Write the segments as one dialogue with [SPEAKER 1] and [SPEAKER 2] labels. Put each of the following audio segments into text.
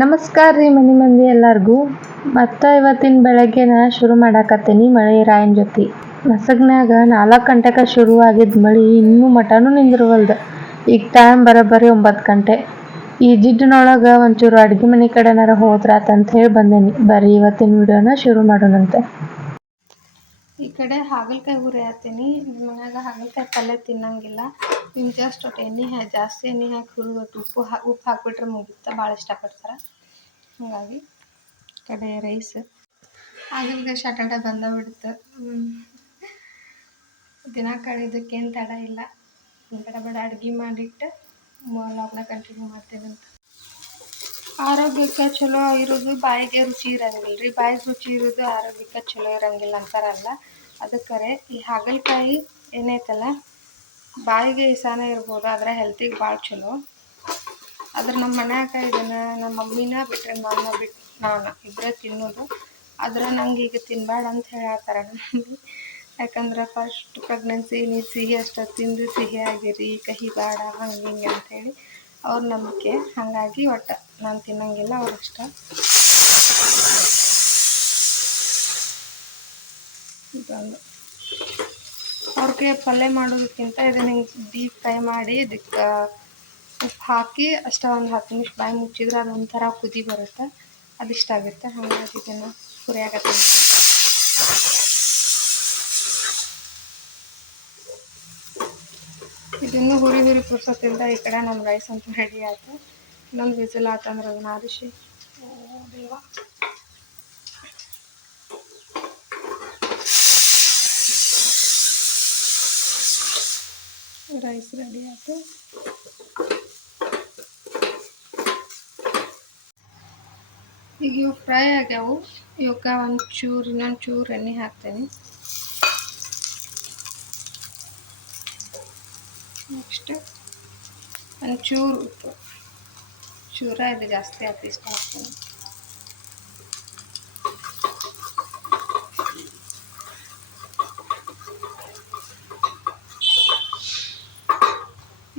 [SPEAKER 1] ನಮಸ್ಕಾರ ರೀ ಮನಿ ಮಂದಿ ಎಲ್ಲರಿಗೂ. ಮತ್ತು ಇವತ್ತಿನ ಬೆಳಗ್ಗೆ ನಾ ಶುರು ಮಾಡಾಕತ್ತೀನಿ ಮಳೆ ರಾಯನ ಜೊತೆ. ಮಸಗ್ನಾಗ ನಾಲ್ಕು ಗಂಟೆಗೆ ಶುರು ಆಗಿದ್ದ ಮಳೆ ಇನ್ನೂ ಮಠನೂ ನಿಂದಿರ್ವಲ್ದು. ಈಗ ಟೈಮ್ ಬರೋಬ್ಬರಿ ಒಂಬತ್ತು ಗಂಟೆ. ಈ ಜಿಡ್ಡಿನೊಳಗೆ ಒಂಚೂರು ಅಡುಗೆ ಮನೆ ಕಡೆನಾರ ಹೋದ್ರಾತಂತ ಹೇಳಿ ಬಂದೇನಿ. ಬರೀ ಇವತ್ತಿನ ವಿಡಿಯೋನ ಶುರು ಮಾಡೋಣಂತೆ.
[SPEAKER 2] ಈ ಕಡೆ ಹಾಗಲಕಾಯಿ ಹುರಿ ಹಾಕ್ತೀನಿ. ನಿಮ್ಮ ಮನ್ಯಾಗ ಹಾಗಲಕಾಯಿ ಪಲ್ಯ ತಿನ್ನಂಗಿಲ್ಲ. ನಿಮ್ಮ ಜಸ್ಟ್ ಒಟ್ಟು ಎಣ್ಣೆ ಹಾಕಿ ಜಾಸ್ತಿ ಎಣ್ಣೆ ಹಾಕಿ ಹುರಿದು ಒಟ್ಟು ಉಪ್ಪು ಹಾ, ಉಪ್ಪು ಹಾಕ್ಬಿಟ್ರೆ ಮುಗಿತ ಭಾಳ ಇಷ್ಟಪಡ್ತಾರೆ. ಹಾಗಾಗಿ ಈ ಕಡೆ ರೈಸ್ ಹಾಗಲಕಾಯಿ ಶಟಾಟ ಬಂದ ದಿನ ಕಳೆದಕ್ಕೇನು ತಡ ಇಲ್ಲ. ಬಡ ಬಡ, ಅಡುಗೆ ಮಾಡಿಟ್ಟು ಲಾಕ್ಡೌನ್ ಕಂಟಿನ್ಯೂ ಮಾಡ್ತೇವೆ ಅಂತ ಆರೋಗ್ಯಕ್ಕೆ ಚಲೋ ಇರೋದು ಬಾಯಿಗೆ ರುಚಿ ಇರಂಗಿಲ್ಲ ರೀ ಬಾಯಿಗೆ ರುಚಿ ಇರೋದು ಆರೋಗ್ಯಕ್ಕೆ ಚಲೋ ಇರಂಗಿಲ್ಲ ಅಂತಾರಲ್ಲ. ಅದಕ್ಕರೆ ಈ ಹಾಗಲಕಾಯಿ ಏನೈತಲ್ಲ, ಬಾಯಿಗೆ ಇಸಾನ ಇರ್ಬೋದು, ಆದರೆ ಹೆಲ್ತಿಗೆ ಭಾಳ ಚಲೋ. ಆದ್ರೆ ನಮ್ಮ ಮನ್ಯಾಗ ಇದನ್ನು ನಮ್ಮ ಮಮ್ಮಿನ ಬಿಟ್ಟರೆ ನಾನು ಬಿಟ್ಟು ನಾನು ಇಬ್ಬರೇ ತಿನ್ನೋದು. ಆದ್ರೆ ನಂಗೆ ಈಗ ತಿನ್ನಬೇಡ ಅಂತ ಹೇಳತ್ತಾರ ಮಮ್ಮಿ ಯಾಕಂದ್ರೆ ಫಸ್ಟ್ ಪ್ರೆಗ್ನೆನ್ಸಿ ನೀವು ಸಿಹಿ ಅಷ್ಟು ತಿಂದು ಸಿಹಿ ಆಗಿರಿ, ಕಹಿ ಬೇಡ, ಹಂಗೆ ಹಿಂಗೆ ಅಂಥೇಳಿ ಅವ್ರ ನಂಬಿಕೆ. ಹಾಗಾಗಿ ಒಟ್ಟು. ನಾನು ತಿನ್ನಂಗಿಲ್ಲ, ಅವ್ರ ಇಷ್ಟ. ಅವ್ರಿಗೆ ಪಲ್ಯ ಮಾಡೋದಕ್ಕಿಂತ ಇದನ್ನ ಹಿಂಗೆ ಡೀಪ್ ಫ್ರೈ ಮಾಡಿ ಇದಕ್ಕೆ ಉಪ್ಪು ಹಾಕಿ ಅಷ್ಟೇ ಒಂದು ಹತ್ತು ನಿಮಿಷ ಬಾಯಿ ಮುಚ್ಚಿದ್ರೆ ಅದು ಒಂಥರ ಕುದಿ ಬರುತ್ತೆ. ಅದು ಇಷ್ಟ ಆಗುತ್ತೆ. ಹಾಗಾಗಿ ಇದನ್ನು ಹುರಿಯಾಗತ್ತೆ ಇದನ್ನು ಹುರಿ ಹುರಿ ಕುರ್ಸೋದ್ರಿಂದ ಈ ಕಡೆ ನಮ್ಮ ರೈಸ್ ಅಂತೂ ರೆಡಿ ಆಯ್ತು. ಇನ್ನೊಂದು ವಿಸಿಲ್ ಆತಂದ್ರೆ ಅದನ್ನ ಆರಿಸಿ ಓ ದೇವ ರೈಸ್ ರೆಡಿ ಆಯ್ತು ಈಗ ಇವು ಫ್ರೈ ಆಗ್ಯಾವು ಇವಕ್ಕೆ ಒಂದು ಚೂರು ಇನ್ನೊಂದು ಚೂರು ಎಣ್ಣೆ ಹಾಕ್ತೇನೆ ನೆಕ್ಸ್ಟ್ ಒಂಚೂರು ಉಪ್ಪು ಚೂರ ಇದು ಜಾಸ್ತಿ ಹಾಕಿ ಇಷ್ಟ ಹಾಕ್ತೀನಿ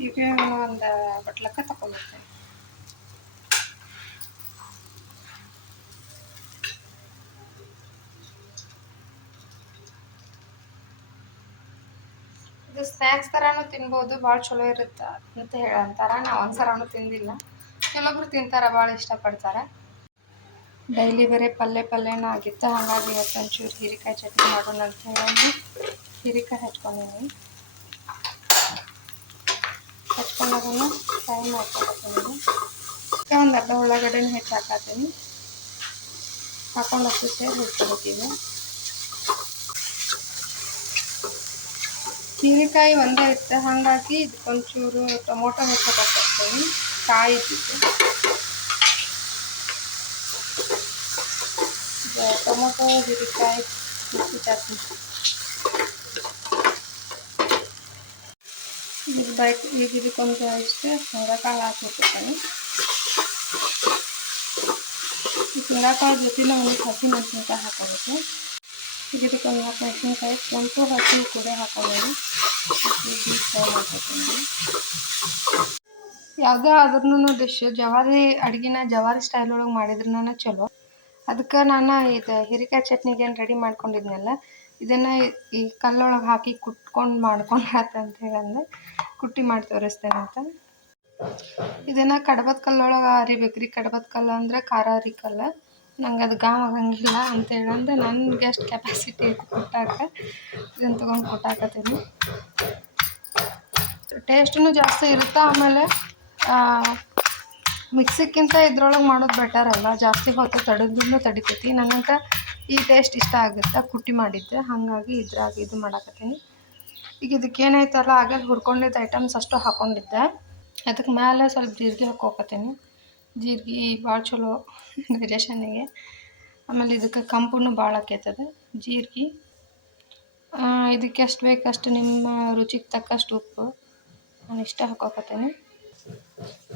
[SPEAKER 2] ಈಗ ಒಂದು ಬಟ್ಲಕ್ಕ ತಗೊಂಡ್ಬಿಡ್ತೇನೆ ಇದು ಸ್ನ್ಯಾಕ್ಸ್ ಥರನೂ ತಿನ್ಬೋದು, ಭಾಳ ಚಲೋ ಇರುತ್ತೆ ಅಂತ ಹೇಳಂತಾರ. ನಾವು ಒಂದ್ಸರನೂ ತಿಂದಿಲ್ಲ. ಕೆಲವೊಬ್ರು ತಿಂತಾರೆ, ಭಾಳ ಇಷ್ಟಪಡ್ತಾರೆ. ಡೈಲಿ ಬರೀ ಪಲ್ಯ ಪಲ್ಯನ ಆಗಿತ್ತು. ಹಾಗಾಗಿ ಒಂಚೂರು ಹೀರಿಕಾಯಿ ಚಟ್ನಿ ಮಾಡೋಣ ಅಂತ ಹೇಳಿ ಹೀರೆಕಾಯಿ ಹಚ್ಕೊಂಡಿನಿ ಹಚ್ಕೊಂಡಾಗನು ಫ್ರೈ ಮಾಡ್ಕೊತೀನಿ ಒಂದು ಅರ್ಧ ಉಳ್ಳಾಗಡ್ಡೆನ ಹೆಚ್ಚು ಹಾಕತ್ತೀನಿ ಹಾಕೊಂಡು ಅಷ್ಟು ಸೇರಿ ಹುಡ್ಕೊಬೇಕೀಗ ಹೀರೆಕಾಯಿ ಒಂದೇ ಇತ್ತು. ಹಾಗಾಗಿ ಇದಕ್ಕೊಂಚೂರು ಟೊಮೊಟೊ ಹೆಚ್ಚು ಕಾಯಿ ಇದ್ದಿತ್ತು ಇದು ಟೊಮೊಟೊ ಹೀರೆಕಾಯಿ ಮಿಕ್ಸಿ ಚಟ್ನಿ ಈಗ ಬೈಕ್ ಈಗ ಇದಕ್ಕೊಂದು ಇಷ್ಟು ಶೇಂಗಾಕಾಳು ಹಾಕ್ಬಿಟ್ಟಿರ್ತೀನಿ ಈ ಶೇಂಗಾಕಾಳು ಜೊತೆ ಒಂದು ಹಸಿ ಮೆಣಸಿನ್ಕಾಯಿ ಹಾಕೋಬೇಕು ಈಗ ಇದಕ್ಕೊಂದು ನಾಲ್ಕು ಮೆಣಸಿನ್ಕಾಯಿ ಕೆಂಪು ಹಸಿ ಕೂಡ ಹಾಕೊಳ್ಳೋದು ಡೀಪ್ ಫ್ರೈ ಮಾಡ್ಕೊತೀನಿ ಯಾವುದೇ ಆದ್ರೂ ಡಿಶ್ ಜವಾರಿ ಅಡುಗೆನ ಜವಾರಿ ಸ್ಟೈಲ್ ಒಳಗೆ ಮಾಡಿದ್ರೂ ಚಲೋ. ಅದಕ್ಕೆ ನಾನು ಇದು ಹೀರೆಕಾಯಿ ಚಟ್ನಿಗೆ ಏನು ರೆಡಿ ಮಾಡ್ಕೊಂಡಿದ್ನಲ್ಲ, ಇದನ್ನು ಈ ಕಲ್ಲೊಳಗೆ ಹಾಕಿ ಕುಟ್ಕೊಂಡು ಮಾಡ್ಕೊಂಡು ಅಂತ ಹೇಳಂದ್ರೆ ಕುಟ್ಟಿ ಮಾಡಿ ತೋರಿಸ್ತೇನೆ ಅಂತ. ಇದನ್ನು ಕಡಬದ ಕಲ್ಲೊಳಗೆ ಅರಿಬೇಕು ರೀ. ಕಡಬದ ಕಲ್ಲು ಅಂದರೆ ಖಾರ ಅರಿ ಕಲ್ಲು. ನಂಗೆ ಅದು ಗಾಮ್ ಆಗಂಗಿಲ್ಲ ಅಂತ ಹೇಳಂದು. ನನಗೆ ಎಷ್ಟು ಕೆಪಾಸಿಟಿ ಐತೆ ಕುಟ್ಟಾಕ. ಇದನ್ನು ತೊಗೊಂಡು ಕೊಟ್ಟಾಕತ್ತೀನಿ ಟೇಸ್ಟೂ ಜಾಸ್ತಿ ಇರುತ್ತೆ ಆಮೇಲೆ? ಮಿಕ್ಸಿಕ್ಕಿಂತ ಇದ್ರೊಳಗೆ ಮಾಡೋದು ಬೆಟರ್ ಅಲ್ಲ ಜಾಸ್ತಿ ಹೊತ್ತು ತಡೆದ್ರೂ ತಡಿತೈತಿ. ನನಗೆ ಈ ಟೇಸ್ಟ್ ಇಷ್ಟ ಆಗುತ್ತೆ? ಕುಟ್ಟಿ ಮಾಡಿದ್ದೆ ಹಾಗಾಗಿ ಇದ್ರಾಗಿ ಇದು ಮಾಡಾಕತ್ತೀನಿ. ಈಗ ಇದಕ್ಕೆ ಏನಾಯ್ತಲ್ಲ ಆಗಲ್ಲಿ ಹುರ್ಕೊಂಡಿದ್ದ ಐಟಮ್ಸ್ ಅಷ್ಟು ಹಾಕ್ಕೊಂಡಿದ್ದೆ ಅದಕ್ಕೆ ಮೇಲೆ ಸ್ವಲ್ಪ ಜೀರಿಗೆ ಹಾಕೋಕತ್ತೀನಿ ಜೀರಿಗೆ ಭಾಳ ಚಲೋ ಡೈಜೆಷನ್ನಿಗೆ ಆಮೇಲೆ ಇದಕ್ಕೆ ಕಂಪುನು ಭಾಳ ಆಕೈತದ. ಜೀರಿಗೆ. ಇದಕ್ಕೆ ಎಷ್ಟು ಬೇಕಷ್ಟು ನಿಮ್ಮ ರುಚಿಗೆ ತಕ್ಕಷ್ಟು ಉಪ್ಪು. ನಾನು ಇಷ್ಟ ಹಾಕೋಕತ್ತೀನಿ.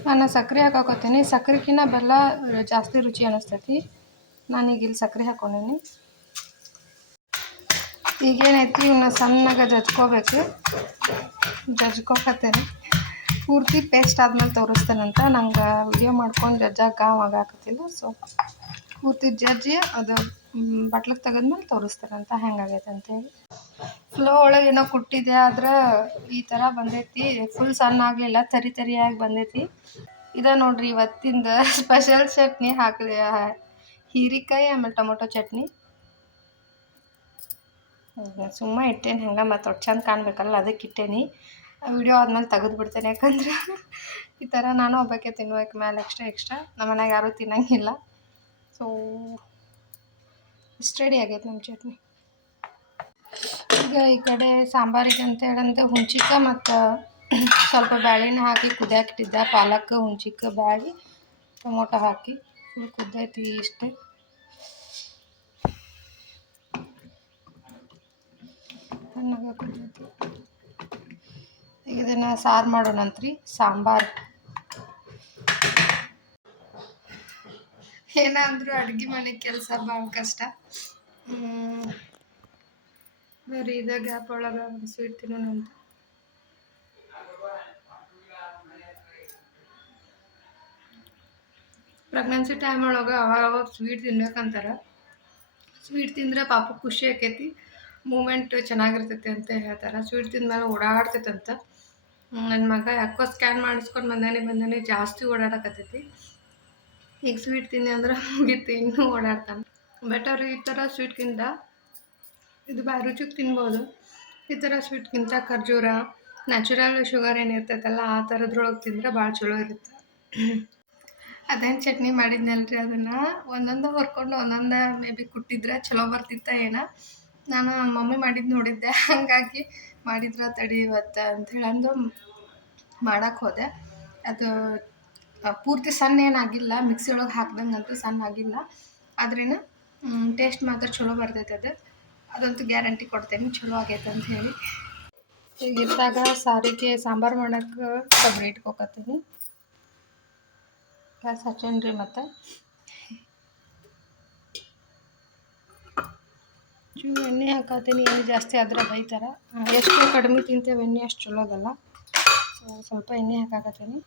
[SPEAKER 2] ನಾನು ಸಕ್ಕರೆ ಹಾಕೋಕತ್ತೀನಿ ಸಕ್ಕರೆಗಿನ್ನ ಬೆಲ್ಲ ಜಾಸ್ತಿ ರುಚಿ ಅನ್ನಿಸ್ತೈತಿ. ನಾನೀಗ ಇಲ್ಲಿ ಸಕ್ಕರೆ ಹಾಕೊಂಡೀನಿ. ಈಗೇನೈತಿ ಇವನ್ನ ಸಣ್ಣಗೆ ಜಜ್ಕೋಬೇಕು. ಜಜ್ಕೋಕತ್ತೇನೆ. ಪೂರ್ತಿ ಪೇಸ್ಟ್ ಆದಮೇಲೆ ತೋರಿಸ್ತೇನಂತ ನಂಗೆ ವಿಡಿಯೋ ಮಾಡ್ಕೊಂಡು ಜಜ್ಜಾಗ ಆಗಾಕತ್ತಿಲ್ಲ ಸೊ ಪೂರ್ತಿ ಜಜ್ಜಿ ಅದು ಬಟ್ಲಿಗೆ ತೆಗೆದ್ಮೇಲೆ ತೋರಿಸ್ತಾರಂತ ಹೆಂಗಾಗೈತೆ ಅಂತೇಳಿ. ಫ್ಲೋ ಒಳಗೆ ಏನೋ ಕುಟ್ಟಿದೆ ಆದ್ರೆ ಈ ಥರ ಬಂದೈತಿ. ಫುಲ್ ಸಣ್ಣ ಆಗಲಿಲ್ಲ, ತರಿ ತರಿಯಾಗಿ ಬಂದೈತಿ. ಇದ ನೋಡ್ರಿ ಇವತ್ತಿಂದ ಸ್ಪೆಷಲ್ ಚಟ್ನಿ ಹಾಕಿದೆ ಹೀರಿಕಾಯಿ ಆಮೇಲೆ ಟೊಮೊಟೊ ಚಟ್ನಿ. ಸುಮ್ಮ ಇಟ್ಟೇನಿ ಹಂಗೆ ಮತ್ತು ಒಟ್ಟು ಚಂದ ಕಾಣಬೇಕಲ್ಲ ಅದಕ್ಕೆ ಇಟ್ಟೇನಿ. ವಿಡಿಯೋ ಆದ್ಮೇಲೆ ತೆಗೆದು ಬಿಡ್ತೇನೆ ಯಾಕಂದ್ರೆ ಈ ಥರ ನಾನು ಒಬ್ಬಕ್ಕೆ ತಿನ್ಬೇಕು ಮೇಲೆ ಎಕ್ಸ್ಟ್ರಾ ಎಕ್ಸ್ಟ್ರಾ ನಮ್ಮ ಮನ್ಯಾಗ ಯಾರೂ ತಿನ್ನಂಗಿಲ್ಲ. ಸೊ ಇಷ್ಟು ರೆಡಿ ಆಗೈತೆ ನಮ್ಮ ಚಟ್ನಿ. ಈಗ ಈ ಕಡೆ ಸಾಂಬಾರಿಗೆ ಅಂತ ಹೇಳಂತ ಹುಂಚಿಕ ಮತ್ತು ಸ್ವಲ್ಪ ಬ್ಯಾಳಿನ ಹಾಕಿ ಕುದಿಯಾಕಿಟ್ಟಿದ್ದೆ. ಪಾಲಕ್ ಹುಂಚಿಕ ಬ್ಯಾಳಿ, ಟೊಮೊಟೊ ಹಾಕಿ ಫುಲ್ ಕುದ್ದೈತಿ ಇಷ್ಟೇ. ಚೆನ್ನಾಗಿ ಕುದ್ದೈತಿ ಇದನ್ನು ಸಾರು ಮಾಡೋಣಂತ್ರಿ. ಸಾಂಬಾರು. ಏನಂದ್ರು ಅಡುಗೆ ಮನೆ ಕೆಲಸ ಭಾಳ ಕಷ್ಟ ಬರೀ ಇದ ಗ್ಯಾಪ್ ಒಳಗೆ ಸ್ವೀಟ್ ತಿನ್ನೋಣ ಅಂತ ಪ್ರೆಗ್ನೆನ್ಸಿ ಟೈಮ್ ಒಳಗೆ ಅವಾಗ ಅವಾಗ ಸ್ವೀಟ್ ತಿನ್ಬೇಕಂತಾರೆ. ಸ್ವೀಟ್ ತಿಂದ್ರೆ ಪಾಪ ಖುಷಿ ಆಕೈತಿ. ಮೂಮೆಂಟ್ ಚೆನ್ನಾಗಿರ್ತೈತಿ ಅಂತ ಹೇಳ್ತಾರೆ. ಸ್ವೀಟ್ ತಿಂದ್ಮೇಲೆ ಓಡಾಡ್ತೈತಂತ. ನನ್ನ ಮಗ ಯಾಕೋ ಸ್ಕ್ಯಾನ್ ಮಾಡಿಸ್ಕೊಂಡು ಬಂದಾನೆ ಬಂದಾನೆ ಜಾಸ್ತಿ ಓಡಾಡಕತ್ತೈತಿ. ಈಗ ಸ್ವೀಟ್ ತಿನ್ನಿ ಅಂದ್ರೆ ಮುಗೀತು, ಇನ್ನೂ ಓಡಾಡ್ತಾನೆ. ಬೆಟರ್ ಈ ಥರ ಸ್ವೀಟ್ಗಿಂತ ಇದು ಬಾಯಿ ರುಚಿಗೆ ತಿನ್ಬೋದು. ಈ ಥರ ಸ್ವೀಟ್ಗಿಂತ ಖರ್ಜೂರ ನ್ಯಾಚುರಲ್ ಶುಗರ್ ಏನಿರ್ತೈತಲ್ಲ ಆ ಥರದ್ರೊಳಗೆ ತಿಂದರೆ ಭಾಳ ಚಲೋ ಇರುತ್ತೆ. ಅದೇನು ಚಟ್ನಿ ಮಾಡಿದ್ನಲ್ರಿ ಅದನ್ನು? ಒಂದೊಂದು ಹೊರ್ಕೊಂಡು ಒಂದೊಂದು ಮೇ ಬಿ ಕುಟ್ಟಿದ್ರೆ ಚಲೋ ಬರ್ತಿತ್ತ ಏನೋ. ನಾನು ಮಮ್ಮಿ ಮಾಡಿದ್ದು ನೋಡಿದ್ದೆ, ಹಾಗಾಗಿ ಮಾಡಿದ್ರೆ ತಡಿ ಇವತ್ತು ಅಂತ ಹೇಳಂದು ಮಾಡೋಕ್ಕೆ ಹೋದೆ. ಅದು ಪೂರ್ತಿ ಸಣ್ಣ ಏನಾಗಿಲ್ಲ ಮಿಕ್ಸಿ ಒಳಗೆ ಹಾಕ್ದಂಗಂತೂ ಸಣ್ಣ ಆಗಿಲ್ಲ. ಆದ್ರೇನು ಟೇಸ್ಟ್ ಮಾತ್ರ ಚಲೋ ಬರ್ತೈತೆ ಅದು. ಅದಂತೂ ಗ್ಯಾರಂಟಿ ಕೊಡ್ತೇನೆ, ಚಲೋ ಆಗೈತೆ ಅಂತ ಹೇಳಿ. ಈಗ ಇದ್ದಾಗ ಸಾರಿಗೆ, ಸಾಂಬಾರು ಮಾಡೋಕ್ಕೆ ಕೊಬ್ಬರಿ ಇಟ್ಕೊಕತ್ತೀನಿ. ಗ್ಯಾಸ್ ಹಚ್ಚೇನ್ರಿ ಮತ್ತು? ಚೂರು ಎಣ್ಣೆ ಹಾಕತ್ತೀನಿ, ಎಣ್ಣೆ ಜಾಸ್ತಿ ಆದ್ರೆ ಬೈತಾರ. ಎಷ್ಟು ಕಡಿಮೆ ತಿಂತೇವೆ, ಎಣ್ಣೆ ಅಷ್ಟು ಚಲೋ ಅದಲ್ಲ ಸ್ವಲ್ಪ ಎಣ್ಣೆ ಹಾಕಾಕತ್ತೀನಿ.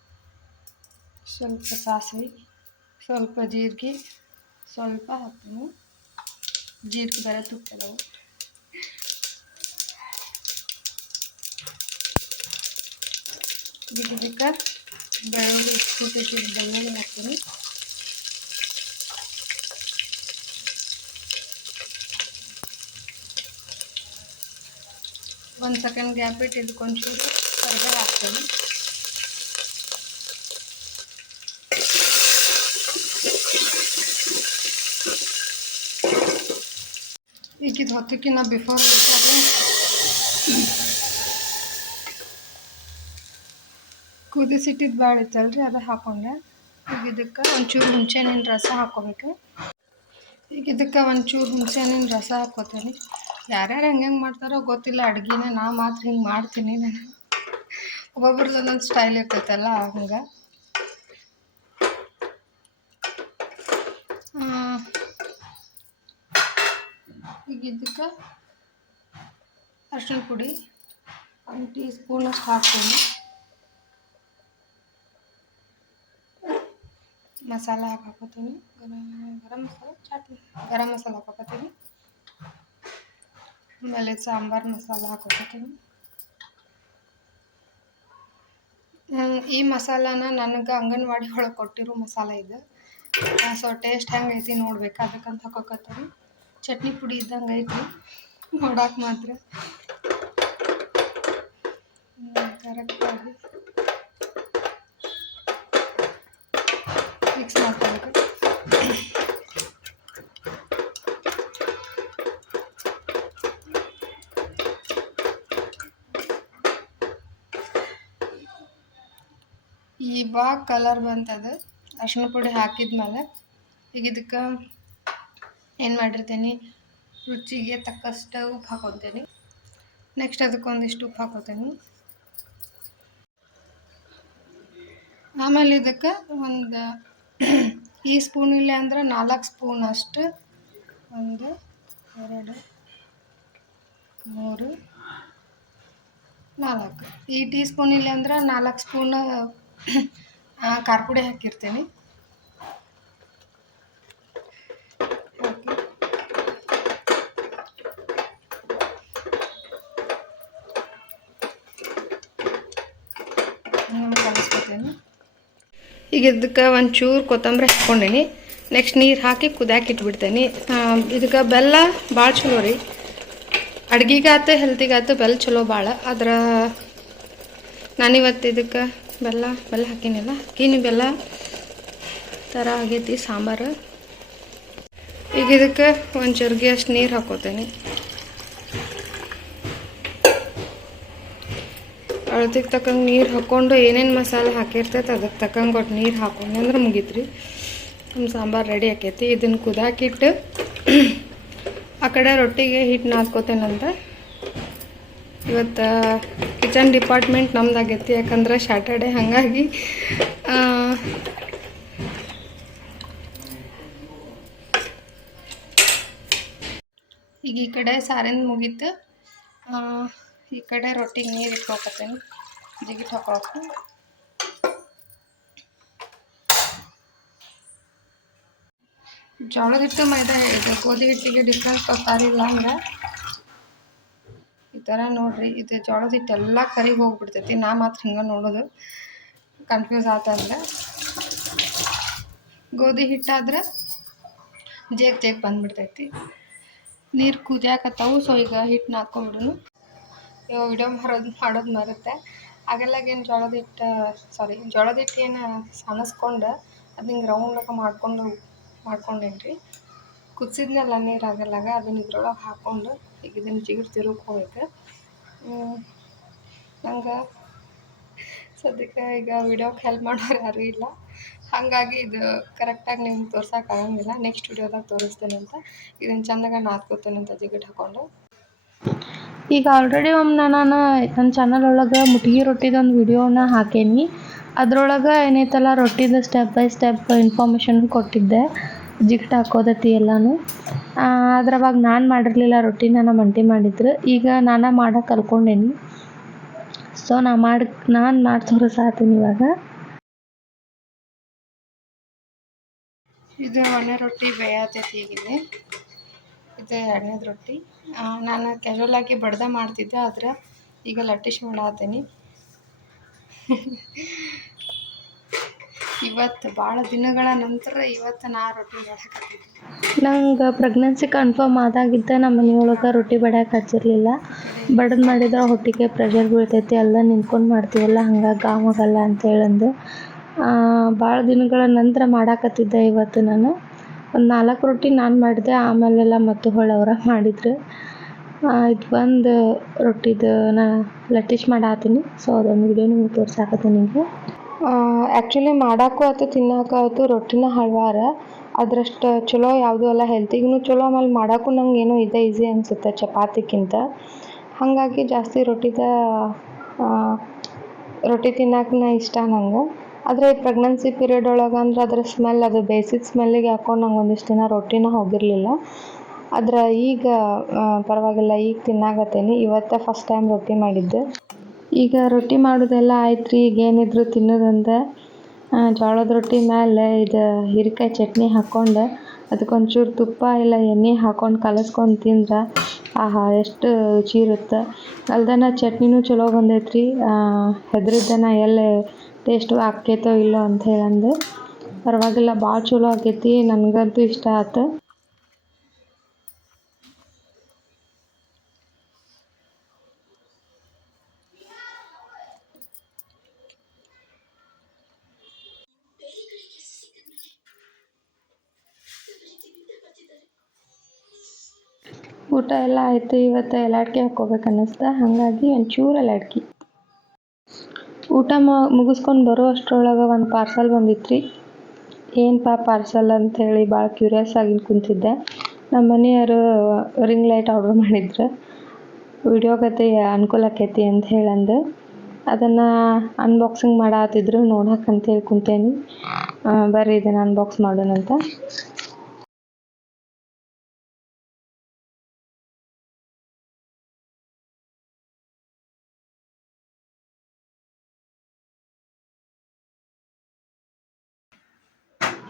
[SPEAKER 2] ಸ್ವಲ್ಪ ಸಾಸಿವೆ ಸ್ವಲ್ಪ ಜೀರಿಗೆ ಸ್ವಲ್ಪ ಹಾಕ್ತೀನಿ ಜೀರಿಗೆ ಬೇರೆ ತುಪ್ಪದವು ಇದಕ್ಕೆ ಇದಕ್ಕೆ ಬೆಳ್ಳುಳ್ಳಿ ಕುಟ್ಟಿಸಿ ಬೆಳ್ಳುಳ್ಳಿ ಹಾಕ್ತೀನಿ ಒಂದು ಸೆಕೆಂಡ್ ಗ್ಯಾಪ್ ಬಿಟ್ಟು ಇದಕ್ಕೊಂಚೂರು ಕರಿಬೇವು ಹಾಕ್ತೀನಿ ಈಗ ಹತ್ತಕ್ಕಿಂತ ಬಿಫೋರ್ ಕುದಿಸಿಟ್ಟಿದ್ದು ಭಾಳ ಇತ್ತಲ್ರಿ ಅದು ಹಾಕೊಂಡೆ ಈಗ ಇದಕ್ಕೆ ಒಂಚೂರು ಹುಣಸೆಹಣ್ಣಿನ ರಸ ಹಾಕೋಬೇಕು ಈಗ ಇದಕ್ಕೆ ಒಂಚೂರು ಹುಣಸೆಹಣ್ಣಿನ ರಸ ಹಾಕೋತೀನಿ ಯಾರ್ಯಾರು ಹೆಂಗೆ ಮಾಡ್ತಾರೋ ಗೊತ್ತಿಲ್ಲ ಅಡುಗೆನ ನಾ ಮಾತ್ರ ಹಿಂಗೆ ಮಾಡ್ತೀನಿ ನಾನು ಒಬ್ಬೊಬ್ರದ್ದು ಒಂದೊಂದು ಸ್ಟೈಲ್ ಇರ್ತೈತಲ್ಲ ಹಂಗೆ ಇದಕ್ಕೆ ಅರ್ಶಿಣ ಪುಡಿ, ಒಂದು ಟೀ ಸ್ಪೂನಷ್ಟು ಹಾಕ್ತೀನಿ. ಮಸಾಲ ಹಾಕಾಕೋತೀನಿ. ಗರಂ ಗರಂ ಮಸಾಲ ಚಾಟ್ ಗರಂ ಮಸಾಲ ಹಾಕೋತೀನಿ ಆಮೇಲೆ ಸಾಂಬಾರು ಮಸಾಲ ಹಾಕೋತೀನಿ ಈ ಮಸಾಲಾನ ನನಗೆ ಅಂಗನವಾಡಿ ಒಳಗೆ ಕೊಟ್ಟಿರೋ ಮಸಾಲ ಇದು. ಸೊ ಟೇಸ್ಟ್ ಹೆಂಗೈತಿ ನೋಡ್ಬೇಕು. ಅದಕ್ಕಂತ ಹಾಕೋಕತ್ತೀನಿ ಚಟ್ನಿ ಪುಡಿ ಇದ್ದಂಗೆ ಐತಿ ನೋಡಕ್ಕೆ ಮಾತ್ರ. ಕರೆಕ್ಟಾಗಿ ಮಿಕ್ಸ್ ಮಾಡ್ಕೊಬೇಕು. ಬಾ ಕಲರ್ ಬಂತದು. ಅರ್ಶಿನ ಪುಡಿ ಹಾಕಿದ್ಮೇಲೆ ಈಗ ಇದಕ್ಕೆ ಏನು ಮಾಡಿರ್ತೀನಿ? ರುಚಿಗೆ ತಕ್ಕಷ್ಟು ಉಪ್ಪು ಹಾಕೊತೀನಿ ನೆಕ್ಸ್ಟ್ ಅದಕ್ಕೊಂದಿಷ್ಟು ಉಪ್ಪು ಹಾಕೋತೀನಿ ಆಮೇಲೆ ಇದಕ್ಕೆ ಒಂದು ಈ ಸ್ಪೂನ್ ಇಲ್ಲ ಅಂದ್ರೆ ನಾಲ್ಕು ಸ್ಪೂನ್ ಅಷ್ಟು. ಒಂದು, ಎರಡು, ಮೂರು, ನಾಲ್ಕು. ಈ ಟೀ ಸ್ಪೂನ್ ಇಲ್ಲ ಅಂದ್ರೆ ನಾಲ್ಕು ಸ್ಪೂನ್ ಖಾರ ಪುಡಿ ಹಾಕಿರ್ತೀನಿ ಹಾಕಿ ಹಂಗೆ ಕಲಿಸ್ಕೊತೀನಿ ಈಗ ಇದಕ್ಕೆ ಒಂಚೂರು ಕೊತ್ತಂಬರಿ ಹಾಕ್ಕೊಂಡೀನಿ. ನೆಕ್ಸ್ಟ್ ನೀರು ಹಾಕಿ ಇಟ್ಬಿಡ್ತೇನೆ. ಇದಕ್ಕೆ ಬೆಲ್ಲ ಭಾಳ ಚಲೋ ರೀ. ಅಡ್ಗಿಗಾತು, ಹೆಲ್ತಿಗಾತು ಬೆಲ್ಲ ಚಲೋ ಭಾಳ. ಆದ್ರೆ ನಾನಿವತ್ತು ಇದಕ್ಕೆ ಬೆಲ್ಲ ಬೆಲ್ಲ ಹಾಕಿನಿಲ್ಲ. ಹಾಕೀನಿ ಬೆಲ್ಲ. ಥರ ಆಗೈತಿ ಸಾಂಬಾರು. ಈಗ ಇದಕ್ಕೆ ಒಂದು ಚರ್ಗಿ ಅಷ್ಟು ನೀರು ಹಾಕೋತೇನೆ. ಅಳತಿಗೆ ತಕ್ಕಂಗೆ ನೀರು ಹಾಕ್ಕೊಂಡು ಏನೇನು ಮಸಾಲೆ ಹಾಕಿರ್ತೈತೆ ಅದಕ್ಕೆ ತಕ್ಕಂಗೆ ಒಟ್ಟು ನೀರು ಹಾಕೊಂಡು ಅಂದ್ರೆ ಮುಗೀತ್ರಿ. ನಮ್ಮ ಸಾಂಬಾರು ರೆಡಿ ಆಕೈತಿ. ಇದನ್ನು ಕುದಾಕಿಟ್ಟು ಆ ಕಡೆ ರೊಟ್ಟಿಗೆ ಹಿಟ್ಟು ನಾದ್ಕೋತೇನಂತ ಇವತ್ತು ಕಿಚನ್ ಡಿಪಾರ್ಟ್ಮೆಂಟ್ ನಮ್ದಾಗೈತಿ ಯಾಕಂದ್ರೆ ಸ್ಯಾಟರ್ಡೆ ಹಾಗಾಗಿ ಈಗ ಈ ಕಡೆ ಸಾರಿಂದ ಮುಗೀತು. ಈ ಕಡೆ ರೊಟ್ಟಿಗೆ ನೀರು ಇಟ್ಕೊಕತ್ತೇನೆ. ಜಿಗಿಟ್ ಹಾಕೋಕೆ ಜೋಳದ ಹಿಟ್ಟು ಮೈದಾ ಇದು ಗೋಧಿ ಹಿಟ್ಟಿಗೆ ಡಿಫ್ರೆನ್ಸ್ ಗೊತ್ತಾಗಿಲ್ಲ ಅಂದ್ರೆ. ಈ ಥರ ನೋಡ್ರಿ, ಇದು ಜೋಳದ ಹಿಟ್ಟು ಎಲ್ಲ ಕರಿಗೆ ಹೋಗ್ಬಿಡ್ತೈತಿ. ನಾ ಮಾತ್ರ ಹಿಂಗೆ ನೋಡೋದು. ಕನ್ಫ್ಯೂಸ್ ಆತಂದ್ರೆ ಗೋಧಿ ಹಿಟ್ಟಾದ್ರೆ ಜೇಗ್ ಜೇಗ್ ಬಂದ್ಬಿಡ್ತೈತಿ. ನೀರು ಕುದಿಯಾಕತ್ತವು ಸೊ ಈಗ ಹಿಟ್ಟು ಹಾಕ್ಕೊಂಬಿಡುನು ವಿಡಿಯೋ ಮಾಡೋದು ಮಾಡೋದು ಮರುತ್ತೆ ಆಗಲ್ಲಾಗೇನು ಜೋಳದ ಹಿಟ್ಟು ಸಾರಿ ಜೋಳದ ಹಿಟ್ಟು ಏನು ಸಣಸ್ಕೊಂಡು ಅದು ಹಿಂಗೆ ರೌಂಡಾಗ ಮಾಡ್ಕೊಂಡು, ಮಾಡ್ಕೊಂಡೇನ್ರಿ. ಕುದಿಸಿದ್ನಲ್ಲ ನೀರು ಆಗಲ್ಲಾಗ ಅದನ್ನ ಇದ್ರೊಳಗೆ ಹಾಕ್ಕೊಂಡು ಈಗ ಇದನ್ನು ಜಿಗಿಟ್ ಹೋಗ್ಬೇಕು ನಂಗೆ ಸದ್ಯಕ್ಕೆ ಈಗ ವಿಡಿಯೋಕ್ಕೆ ಹೆಲ್ಪ್ ಮಾಡೋರು ಯಾರೂ ಇಲ್ಲ. ಹಾಗಾಗಿ ಇದು ಕರೆಕ್ಟಾಗಿ ನಿಮ್ಗೆ ತೋರ್ಸೋಕ್ಕಾಗಂಗಿಲ್ಲ ನೆಕ್ಸ್ಟ್ ವಿಡಿಯೋದಾಗ ತೋರಿಸ್ತೇನೆ ಅಂತ ಇದನ್ನು ಚಂದಾಗ ನಾದ್ಕೋತೇನೆ ಅಂತ ಜಿಗಿಟ್ ಹಾಕ್ಕೊಂಡು
[SPEAKER 1] ಈಗ ಆಲ್ರೆಡಿ ಒಮ್ಮೆ ನಾನು ನನ್ನ ಚಾನಲ್ ಒಳಗೆ ಮುಟ್ಗಿ ರೊಟ್ಟಿದೊಂದು ವಿಡಿಯೋನ ಹಾಕೇನಿ. ಅದ್ರೊಳಗೆ ಏನೈತಲ್ಲ, ರೊಟ್ಟಿದ ಸ್ಟೆಪ್ ಬೈ ಸ್ಟೆಪ್ ಇನ್ಫಾರ್ಮೇಷನ್ ಕೊಟ್ಟಿದ್ದೆ. ಜಿಗ್ಟ್ ಹಾಕೋದತಿ ಎಲ್ಲನೂ. ಅದ್ರವಾಗ ನಾನು ಮಾಡಿರಲಿಲ್ಲ ರೊಟ್ಟಿ ನಾನು ಮಂಟಿ ಮಾಡಿದ್ರು. ಈಗ ನಾನು ಮಾಡಕ್ಕೆ ಕಲ್ಕೊಂಡೇನಿ. ಸೊ ನಾ ಮಾಡಿ, ನಾನು ಮಾಡಿ ತೋರಿಸಾತೀನಿ ಇವಾಗ
[SPEAKER 2] ಇದು ಮನೆ ರೊಟ್ಟಿ ಬೇಯತೈತಿ ಈಗಿದೆ ಇದು ಎರಡನೇದು ರೊಟ್ಟಿ. ನಾನು ಕ್ಯಾಶುವಲ್ ಆಗಿ ಬಡ್ದ ಮಾಡ್ತಿದ್ದೆ, ಆದ್ರೆ ಈಗ ಲಟ್ಟಿಶ್ ಮಾಡತ್ತೀನಿ ಇವತ್ತು ಭಾಳ ದಿನಗಳ ನಂತರ ಇವತ್ತು ನಾ ರೊಟ್ಟಿ ಮಾಡಕತ್ತಿದ್ದೆ
[SPEAKER 1] ನಂಗೆ ಪ್ರೆಗ್ನೆನ್ಸಿ ಕನ್ಫರ್ಮ್ ಆದಾಗಿದ್ದ ನಮ್ಮ ಮನೆಯೊಳಗೆ ರೊಟ್ಟಿ ಬಡಕ್ಕೆ ಹಚ್ಚಿರಲಿಲ್ಲ. ಬಡದು ಮಾಡಿದ್ರೆ ಹೊಟ್ಟಿಗೆ ಪ್ರೆಷರ್ ಬೀಳ್ತೈತಿ, ಎಲ್ಲ ನಿಂತ್ಕೊಂಡು ಮಾಡ್ತೀವಲ್ಲ ಹಂಗೆ ಗಾಮಗಲ್ಲ ಅಂತ ಹೇಳಂದು ಭಾಳ ದಿನಗಳ ನಂತರ ಮಾಡಾಕತ್ತಿದ್ದೆ ಇವತ್ತು ನಾನು. ಒಂದು ನಾಲ್ಕು ರೊಟ್ಟಿ ನಾನು ಮಾಡಿದೆ, ಆಮೇಲೆಲ್ಲ ಮತ್ತು ಹೊಳ್ಳಿ ಅವರ ಮಾಡಿದ್ರು ಇದು ಒಂದು ರೊಟ್ಟಿದು ನಾ ಲಟ್ಟಿಸ್ ಮಾಡಾತೀನಿ. ಸೊ ಅದೊಂದು ವಿಡಿಯೋ ನಿಮ್ಗೆ ತೋರ್ಸಾಕತ್ತೀನಿ ಈಗ ಆ್ಯಕ್ಚುಲಿ ಮಾಡೋಕ್ಕೂ ಆಯ್ತು ತಿನ್ನೋಕ್ಕೂ ಆಯ್ತು ರೊಟ್ಟಿನ ಹಳವಾರ. ಅದರಷ್ಟು ಚಲೋ ಯಾವುದೂ ಅಲ್ಲ ಹೆಲ್ತಿಗೂ ಚಲೋ, ಆಮೇಲೆ ಮಾಡೋಕ್ಕೂ ನಂಗೆ ಏನೋ ಇದೆ ಈಸಿ ಅನಿಸುತ್ತೆ ಚಪಾತಿಕ್ಕಿಂತ ಹಾಗಾಗಿ ಜಾಸ್ತಿ ರೊಟ್ಟಿದ ರೊಟ್ಟಿ ತಿನ್ನಾಕನ ಇಷ್ಟ ನಂಗೆ. ಆದರೆ ಪ್ರೆಗ್ನೆನ್ಸಿ ಪೀರಿಯಡ್ ಒಳಗೆ ಅಂದ್ರೆ ಅದರ ಸ್ಮೆಲ್ ಅದು ಬೇಸಿಕ್ ಸ್ಮೆಲ್ಲಿಗೆ ಹಾಕೊಂಡು ನಂಗೆ ಒಂದಿಷ್ಟು ದಿನ ರೊಟ್ಟಿನ ಹೋಗಿರಲಿಲ್ಲ. ಆದ್ರೆ ಈಗ ಪರವಾಗಿಲ್ಲ, ಈಗ ತಿನ್ನಾಕತ್ತೀನಿ. ಇವತ್ತೇ ಫಸ್ಟ್ ಟೈಮ್ ರೊಟ್ಟಿ ಮಾಡಿದ್ದೆ. ಈಗ ರೊಟ್ಟಿ ಮಾಡೋದೆಲ್ಲ ಆಯ್ತು ರೀ ಈಗ ಏನಿದ್ರು ತಿನ್ನೋದಂದೆ. ಜೋಳದ ರೊಟ್ಟಿ ಮೇಲೆ ಇದು ಹೀರೆಕಾಯಿ ಚಟ್ನಿ ಹಾಕ್ಕೊಂಡು ಅದಕ್ಕೊಂಚೂರು ತುಪ್ಪ ಇಲ್ಲ ಎಣ್ಣೆ ಹಾಕ್ಕೊಂಡು ಕಲಸ್ಕೊಂಡು ತಿಂದ್ರೆ, ಆಹಾ, ಎಷ್ಟು ರುಚಿ ಇರುತ್ತೆ. ಅಲ್ದನ ಚಟ್ನಿನೂ ಚಲೋ ಬಂದೈತ್ರಿ. ರೀ ಎಲ್ಲ ನಾ ಎಲ್ಲೇ ಟೇಸ್ಟು ಆಕೈತೋ ಇಲ್ಲೋ ಅಂತ ಹೇಳಂದು. ಪರವಾಗಿಲ್ಲ, ಭಾಳ ಚಲೋ ಆಕೈತಿ ನನಗಂತೂ ಇಷ್ಟ ಆಯ್ತು ಊಟ ಎಲ್ಲ ಆಯಿತು, ಇವತ್ತು ಎಲಾಡ್ಕೆ ಹಾಕ್ಕೋಬೇಕು ಅನ್ನಿಸ್ತು ಹಾಗಾಗಿ ಒಂಚೂರು ಎಲಾಡ್ಕಿ ಊಟ ಮುಗಿಸ್ಕೊಂಡು ಬರೋ ಅಷ್ಟರೊಳಗೆ ಒಂದು ಪಾರ್ಸಲ್ ಬಂದಿತ್ತು ರೀ ಏನಪ್ಪ ಪಾರ್ಸಲ್ ಅಂಥೇಳಿ ಭಾಳ ಕ್ಯೂರಿಯಸ್ ಆಗಿ ಕುಂತಿದ್ದೆ. ನಮ್ಮ ಮನೆಯವರು ರಿಂಗ್ ಲೈಟ್ ಆರ್ಡ್ರ್ ಮಾಡಿದ್ರು. ವಿಡಿಯೋ ಕತೆ ಅನುಕೂಲ ಆಕೈತಿ ಅಂತ ಹೇಳಂದು. ಅದನ್ನು ಅನ್ಬಾಕ್ಸಿಂಗ್ ಮಾಡತ್ತಿದ್ರು ನೋಡಕ್ಕೆ ಅಂತೇಳಿ ಕುಂತೇನಿ. ಬರ್ರಿ ಇದನ್ನು ಅನ್ಬಾಕ್ಸ್ ಮಾಡೋಣಂತ.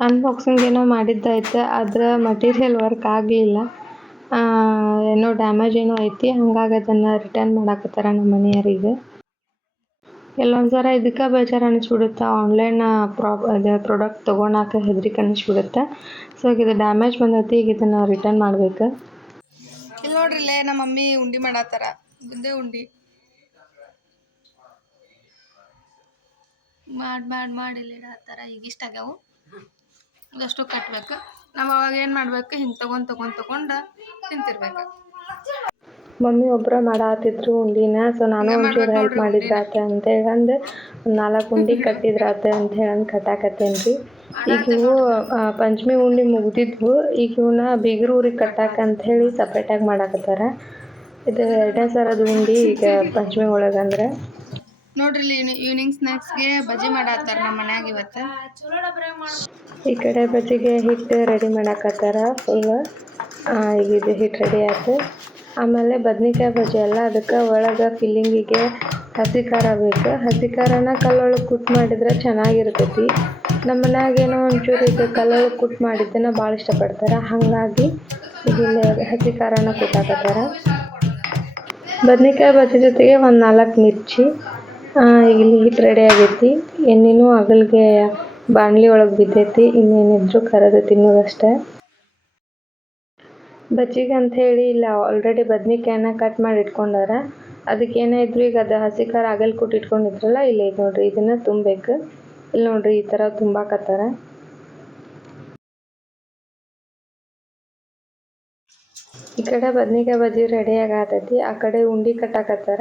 [SPEAKER 1] ಅನ್ಬಾಕ್ಸಿಂಗ್ ಏನೋ ಮಾಡಿದ್ದೈತೆ ಆದ್ರೆ ಮಟೀರಿಯಲ್ ವರ್ಕ್ ಆಗಲಿಲ್ಲ. ಏನೋ ಡ್ಯಾಮೇಜ್ ಏನೋ ಐತಿ, ಹಂಗಾಗಿ ಅದನ್ನು ರಿಟರ್ನ್ ಮಾಡಾಕತ್ತಾರ ನಮ್ಮ ಮನೆಯವರಿಗೆ. ಸಲ ಇದಕ್ಕೆ ಬೇಜಾರು ಅನಿಸ್ಬಿಡುತ್ತೆ ಆನ್ಲೈನ್ ಪ್ರಾ ಪ್ರಾಡಕ್ಟ್ ತೊಗೊಳಕ್ಕೆ ಹೆದರಿಕೆ ಅನಿಸ್ಬಿಡುತ್ತೆ. ಸೊ ಇದು ಡ್ಯಾಮೇಜ್ ಬಂದೈತಿ, ಈಗ ಇದನ್ನು ರಿಟರ್ನ್ ಮಾಡ್ಬೇಕು.
[SPEAKER 2] ಇಲ್ಲಿ ನೋಡ್ರಿ ಇಲ್ಲೇ ನಮ್ಮ ಮಮ್ಮಿ ಉಂಡಿ ಮಾಡತ್ತಾರ ಬುಂದೆ ಉಂಡಿ. ಮಾಡಿ ಮಾಡಿ ಮಾಡಿ ಇಲ್ಲಿ ಇಡತ್ತಾರ ಈಗ ಇಷ್ಟ ಆಗ್ಯಾವು. ಇದಷ್ಟು ಕಟ್ಬೇಕು. ನಾವು ಅವಾಗ ಏನು ಮಾಡ್ಬೇಕು? ಹಿಂಗೆ ತಗೊಂಡ್ ತಗೊಂಡ್ ತಗೊಂಡು ತಿಂತಿರ್ಬೇಕು.
[SPEAKER 1] ಮಮ್ಮಿ ಒಬ್ಬರ ಮಾಡಾತಿದ್ರು ಉಂಡಿನ. ಸೊ ನಾನು ಒಂಚೂರು ಹೆಲ್ಪ್ ಮಾಡಿದ್ರಾತ ಅಂತ ಒಂದು ನಾಲ್ಕು ಉಂಡಿ ಕಟ್ಟಿದ್ರಾತ ಅಂತ ಹೇಳಂದು ಕಟ್ಟಾಕತ್ತೇನೆ ರೀ ಈಗ ಇವು ಪಂಚಮಿ ಉಂಡಿ ಮುಗ್ದಿದ್ವು. ಈಗ ಇವನ್ನ ಬಿಗರು ಊರಿಗೆ ಕಟ್ಟಾಕ ಅಂತ ಹೇಳಿ ಸಪ್ರೇಟಾಗಿ ಮಾಡಾಕತ್ತಾರ. ಇದು ಎರಡನೇ ಸರದ ಉಂಡಿ ಈಗ ಪಂಚಮಿ ಒಳಗಂದ್ರೆ
[SPEAKER 2] ನೋಡ್ರಿ ಇಲ್ಲಿ ಈವ್ನಿಂಗ್ ಸ್ನ್ಯಾಕ್ಸ್ಗೆ ಬಜ್ಜಿ ಮಾಡತ್ತಾರ ನಮ್ಮ ಮನ್ಯಾಗ ಇವತ್ತು.
[SPEAKER 1] ಈ ಕಡೆ ಬಜ್ಜಿಗೆ ಹಿಟ್ಟು ರೆಡಿ ಮಾಡಾಕತ್ತಾರ ಫುಲ್ ಇದು ಹಿಟ್ಟು ರೆಡಿ ಆಯ್ತು ಆಮೇಲೆ ಬದ್ನಿಕಾಯಿ ಬಜ್ಜಿ ಅಲ್ಲ, ಅದಕ್ಕೆ ಒಳಗೆ ಫಿಲ್ಲಿಂಗಿಗೆ ಹಸಿ ಖಾರ ಬೇಕು. ಹಸಿ ಖಾರನ ಕಲ್ಲೊಳಗೆ ಕುಟ್ ಮಾಡಿದ್ರೆ ಚೆನ್ನಾಗಿರ್ತೈತಿ. ನಮ್ಮ ಮನ್ಯಾಗ ಏನೋ ಒಂಚೂರು ಇದು ಕಲ್ಲೊಳಗೆ ಕುಟ್ ಮಾಡಿದ್ದನ್ನ ಭಾಳ ಇಷ್ಟಪಡ್ತಾರೆ. ಹಾಗಾಗಿ ಇಲ್ಲಿ ಹಸಿ ಖಾರನ ಕುಟ್ಟಾಕತ್ತಾರ ಬದ್ನಿಕಾಯಿ ಬಜ್ಜಿ ಜೊತೆಗೆ ಒಂದು ನಾಲ್ಕು ಮಿರ್ಚಿ. ಇಲ್ಲಿ ಹಿಟ್ಟು ರೆಡಿ ಆಗೈತಿ. ಎಣ್ಣೆನೂ ಅಗಲ್ಗೆ ಬಾಣಲಿ ಒಳಗೆ ಬಿದ್ದೈತಿ ಇನ್ನೇನಿದ್ರು ಕರೆದು ತಿನ್ನೋದಷ್ಟೇ. ಬಜ್ಜಿಗೆ ಅಂತ ಹೇಳಿ ಇಲ್ಲ ಆಲ್ರೆಡಿ ಬದ್ನಿಕಾಯನ್ನ ಕಟ್ ಮಾಡಿ ಇಟ್ಕೊಂಡಾರ ಅದಕ್ಕೆ ಏನೇ ಇದ್ರು ಈಗ ಅದು ಹಸಿ ಖಾರ ಆಗಲ್ ಕೊಟ್ಟು ಇಟ್ಕೊಂಡಿದ್ರಲ್ಲ, ಇಲ್ಲಿ ಇದು ನೋಡ್ರಿ, ಇದನ್ನ ತುಂಬಬೇಕು ಇಲ್ಲಿ ನೋಡ್ರಿ, ಈ ಥರ ತುಂಬಾಕತ್ತಾರ. ಈ ಕಡೆ ಬದ್ನಿಕಾಯಿ ಬಜ್ಜಿ ರೆಡಿ ಆತೈತಿ, ಆ ಕಡೆ ಉಂಡಿ ಕಟ್ಟಾಕತ್ತಾರ.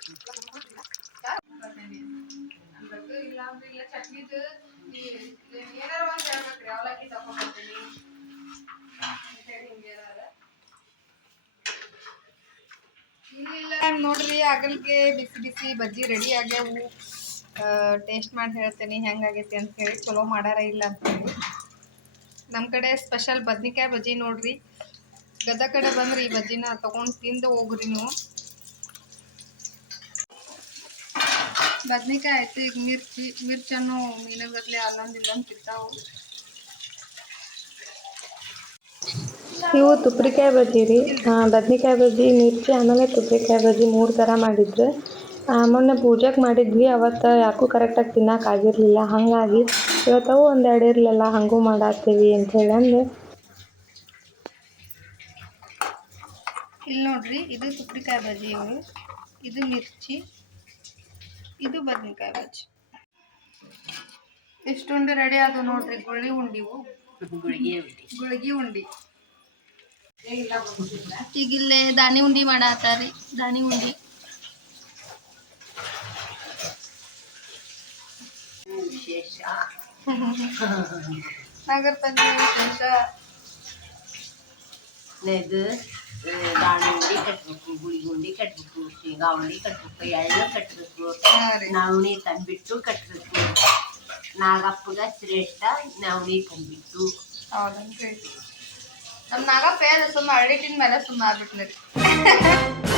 [SPEAKER 2] ಇಲ್ಲ ನೋಡ್ರಿ ಆಗಲ್ಗೆ, ಬಿಸಿ ಬಿಸಿ ಬಜ್ಜಿ ರೆಡಿ ಆಗ್ಯಾವು. ಟೇಸ್ಟ್ ಮಾಡಿ ಹೇಳ್ತೇನೆ, ಹೆಂಗಾಗೈತಿ ಅಂತ ಹೇಳಿ. ಚಲೋ ಮಾಡಾರ ಇಲ್ಲ ಅಂತ ಹೇಳಿ. ನಮ್ಮ ಕಡೆ ಸ್ಪೆಷಲ್ ಬದ್ನಿಕಾಯಿ ಬಜ್ಜಿ ನೋಡ್ರಿ. ಗದ್ದ ಕಡೆ ಬಂದ್ರಿ, ಈ ಬಜ್ಜಿನ ತಗೊಂಡು ತಿಂದು ಹೋಗ್ರಿ ನೀವು. ಬದ್ನಿಕಾಯಿ ಆಯ್ತು, ಈಗ ಮಿರ್ಚಿ, ಮಿರ್ಚನ್ನು ಮೀನಗತ್ಲೆ ಅಲ್ಲೊಂದು ಇಲ್ಲೊಂದು ತಿಂತಾವು.
[SPEAKER 1] ಇವು ತುಪ್ರಿಕಾಯಿ ಬಜ್ಜಿ ರೀ. ಬದ್ನಿಕಾಯಿ ಬಜ್ಜಿ, ಮಿರ್ಚಿ, ಆಮೇಲೆ ತುಪ್ರಿಕಾಯಿ ಬಜ್ಜಿ ಮೂರು ಥರ ಮಾಡಿದ್ರು ಮೊನ್ನೆ ಪೂಜೆಗೆ ಮಾಡಿದ್ವಿ, ಅವತ್ತು ಯಾಕೂ ಕರೆಕ್ಟಾಗಿ ತಿನ್ನಕ್ಕೆ ಆಗಿರಲಿಲ್ಲ. ಹಾಗಾಗಿ ಇವತ್ತವು ಒಂದೆರಡು ಇರಲಿಲ್ಲ, ಹಾಗೂ ಮಾಡಾತೀವಿ ಅಂತ ಹೇಳಿ ಅಂದು.
[SPEAKER 2] ಇಲ್ಲಿ ನೋಡ್ರಿ, ಇದು ತುಪ್ರಿಕಾಯಿ ಬಜ್ಜಿ ಇವು. ಇದು ಮಿರ್ಚಿ, ಇದು ಬದ್ನಿಕಾಯಿ ಬಜ್ಜಿ. ಎಷ್ಟು ಉಂಡೆ ರೆಡಿ ಆದವು ನೋಡ್ರಿ, ಗುಳ್ಳಿ ಉಂಡಿವು. ಗುಳಿಗೆ ಉಂಡಿ. ಈಗ ಇಲ್ಲೇ ದಾನಿ ಉಂಡಿ ಮಾಡತ್ತಾರಿ ದಾನಿ ಉಂಡಿ. ನಾಗರ ಪಂಚಮಿ ವಿಶೇಷ.
[SPEAKER 3] ಇದು ದಾಳಿ ಉಂಡಿ ಕಟ್ಬೇಕು ಗುಳಿ ಉಂಡಿ ಕಟ್ಬೇಕು ಶೇಂಗಾ ಉಂಡಿ ಕಟ್ಬೇಕು ಎಳ್ಳು ಕಟ್ಬೇಕು ನವಣಿ ತಂಬಿಟ್ಟು ಕಟ್ಬೇಕು. ನಾಗಪ್ಪಗ ಶ್ರೇಷ್ಠ ನವಣಿ ತಂಬಿಟ್ಟು
[SPEAKER 2] ಹೌದನ್ರಿ. ನಮ್ಮ ನಾಗಪ್ಪ ಸುಮ್ಮ ಹಳ್ಳಿಟಿನ ಮೇಲೆ ಸುಮ್ಮ ಆಗ್ಬಿಟ್ರಿ